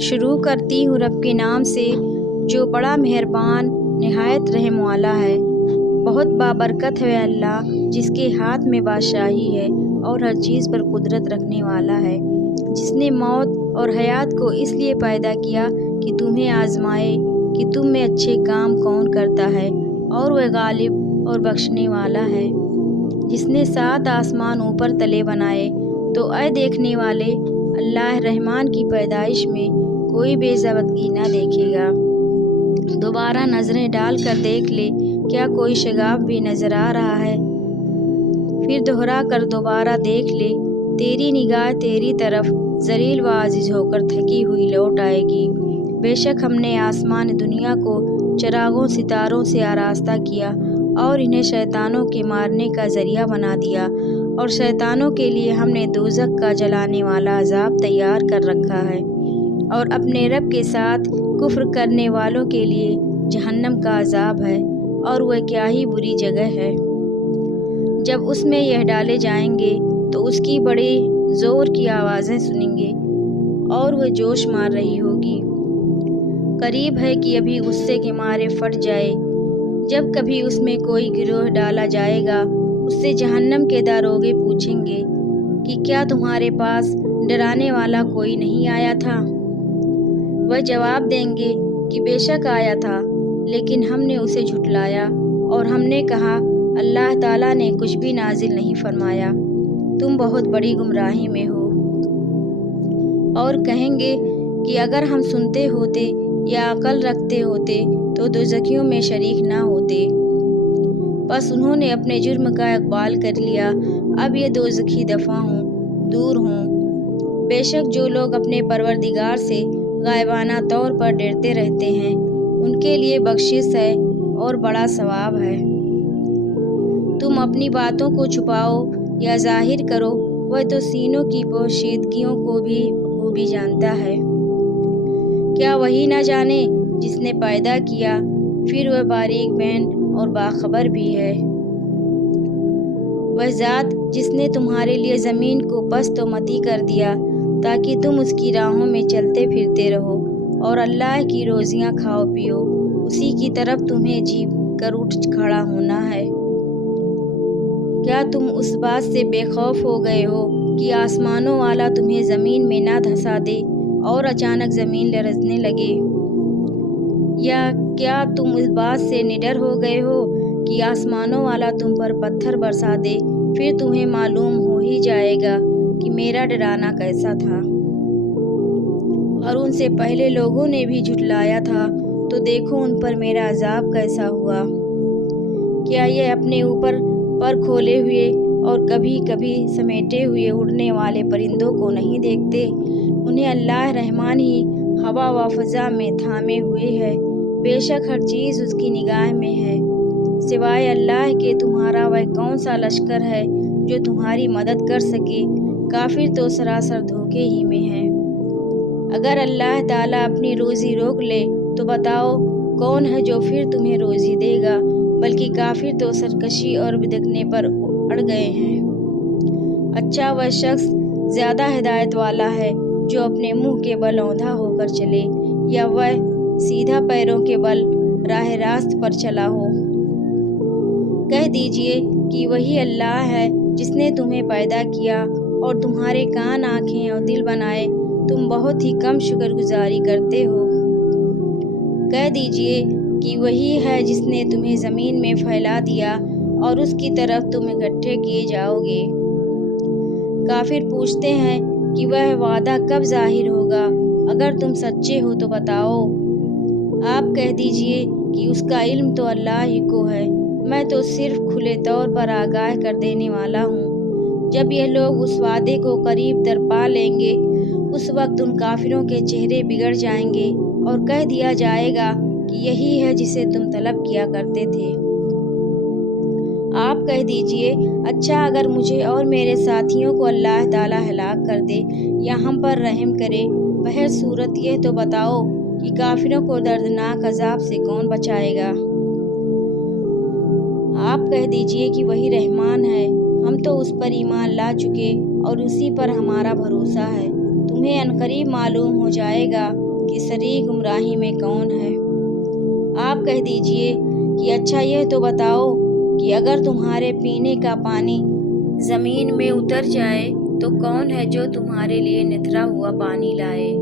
شروع کرتی ہوں رب کے نام سے جو بڑا مہربان نہایت رحم والا ہے۔ بہت بابرکت ہے اللہ جس کے ہاتھ میں بادشاہی ہے اور ہر چیز پر قدرت رکھنے والا ہے، جس نے موت اور حیات کو اس لیے پیدا کیا کہ تمہیں آزمائے کہ تم میں اچھے کام کون کرتا ہے، اور وہ غالب اور بخشنے والا ہے۔ جس نے 7 آسمان اوپر تلے بنائے، تو اے دیکھنے والے، اللہ رحمان کی پیدائش میں کوئی بے ضابطگی نہ دیکھے گا۔ دوبارہ نظریں ڈال کر دیکھ لے، کیا کوئی شگاف بھی نظر آ رہا ہے؟ پھر دہرا کر دوبارہ دیکھ لے، تیری نگاہ تیری طرف ذلیل و عاجز ہو کر تھکی ہوئی لوٹ آئے گی۔ بے شک ہم نے آسمان دنیا کو چراغوں ستاروں سے آراستہ کیا اور انہیں شیطانوں کے مارنے کا ذریعہ بنا دیا، اور شیطانوں کے لیے ہم نے دوزخ کا جلانے والا عذاب تیار کر رکھا ہے، اور اپنے رب کے ساتھ کفر کرنے والوں کے لیے جہنم کا عذاب ہے، اور وہ کیا ہی بری جگہ ہے۔ جب اس میں یہ ڈالے جائیں گے تو اس کی بڑی زور کی آوازیں سنیں گے اور وہ جوش مار رہی ہوگی۔ قریب ہے کہ ابھی غصے کے مارے پھٹ جائے۔ جب کبھی اس میں کوئی گروہ ڈالا جائے گا، اس سے جہنم کے داروغے پوچھیں گے کہ کیا تمہارے پاس ڈرانے والا کوئی نہیں آیا تھا؟ وہ جواب دیں گے کہ بے شک آیا تھا، لیکن ہم نے اسے جھٹلایا، اور ہم نے کہا اللہ تعالیٰ نے کچھ بھی نازل نہیں فرمایا، تم بہت بڑی گمراہی میں ہو۔ اور کہیں گے کہ اگر ہم سنتے ہوتے یا عقل رکھتے ہوتے تو دوزخیوں میں شریک نہ ہوتے۔ بس انہوں نے اپنے جرم کا اقبال کر لیا، اب یہ دوزخی دفع ہوں، دور ہوں۔ بے شک جو لوگ اپنے پروردگار سے غائبانہ طور پر ڈرتے رہتے ہیں، ان کے لیے بخشش ہے اور بڑا ثواب ہے۔ تم اپنی باتوں کو چھپاؤ یا ظاہر کرو، وہ تو سینوں کی پوشیدگیوں کو بھی بخوبی جانتا ہے۔ کیا وہی نہ جانے جس نے پیدا کیا، پھر وہ باریک بین اور باخبر بھی ہے۔ وہ ذات جس نے تمہارے لیے زمین کو پست و متی کر دیا تاکہ تم اس کی راہوں میں چلتے پھرتے رہو اور اللہ کی روزیاں کھاؤ پیو، اسی کی طرف تمہیں جی کر اٹھ کھڑا ہونا ہے۔ کیا تم اس بات سے بے خوف ہو گئے ہو کہ آسمانوں والا تمہیں زمین میں نہ دھسا دے اور اچانک زمین لرزنے لگے؟ یا کیا تم اس بات سے نڈر ہو گئے ہو کہ آسمانوں والا تم پر پتھر برسا دے، پھر تمہیں معلوم ہو ہی جائے گا کہ میرا ڈرانا کیسا تھا؟ اور ان سے پہلے لوگوں نے بھی جھٹلایا تھا، تو دیکھو ان پر میرا عذاب کیسا ہوا۔ کیا یہ اپنے اوپر پر کھولے ہوئے اور کبھی کبھی سمیٹے ہوئے اڑنے والے پرندوں کو نہیں دیکھتے؟ انہیں اللہ رحمان ہی ہوا و فضا میں تھامے ہوئے ہے۔ بے شک ہر چیز اس کی نگاہ میں ہے۔ سوائے اللہ کے تمہارا وہ کون سا لشکر ہے جو تمہاری مدد کر سکے؟ کافر تو سراسر دھوکے ہی میں ہے۔ اگر اللہ تعالیٰ اپنی روزی روک لے تو بتاؤ کون ہے جو پھر تمہیں روزی دے گا؟ بلکہ کافر تو سرکشی اور بدکنے پر اڑ گئے ہیں۔ اچھا وہ شخص زیادہ ہدایت والا ہے جو اپنے منہ کے بل اوندھا ہو کر چلے، یا وہ سیدھا پیروں کے بل راہ راست پر چلا ہو۔ کہہ دیجئے کہ وہی اللہ ہے جس نے تمہیں پیدا کیا اور تمہارے کان، آنکھیں اور دل بنائے، تم بہت ہی کم شکر گزاری کرتے ہو۔ کہہ دیجئے کہ وہی ہے جس نے تمہیں زمین میں پھیلا دیا اور اس کی طرف تم اکٹھے کیے جاؤ گے۔ کافر پوچھتے ہیں کہ وہ وعدہ کب ظاہر ہوگا؟ اگر تم سچے ہو تو بتاؤ۔ آپ کہہ دیجئے کہ اس کا علم تو اللہ ہی کو ہے، میں تو صرف کھلے طور پر آگاہ کر دینے والا ہوں۔ جب یہ لوگ اس وعدے کو قریب تر پا لیں گے، اس وقت ان کافروں کے چہرے بگڑ جائیں گے اور کہہ دیا جائے گا کہ یہی ہے جسے تم طلب کیا کرتے تھے۔ آپ کہہ دیجئے اچھا اگر مجھے اور میرے ساتھیوں کو اللہ تعالیٰ ہلاک کر دے یا ہم پر رحم کرے، بہر صورت یہ تو بتاؤ کہ کافروں کو دردناک عذاب سے کون بچائے گا؟ آپ کہہ دیجئے کہ وہی رحمان ہے، ہم تو اس پر ایمان لا چکے اور اسی پر ہمارا بھروسہ ہے۔ تم تمہیں عنقریب معلوم ہو جائے گا کہ صریح گمراہی میں کون ہے۔ آپ کہہ دیجئے کہ اچھا یہ تو بتاؤ کہ اگر تمہارے پینے کا پانی زمین میں اتر جائے تو کون ہے جو تمہارے لیے نتھرا ہوا پانی لائے؟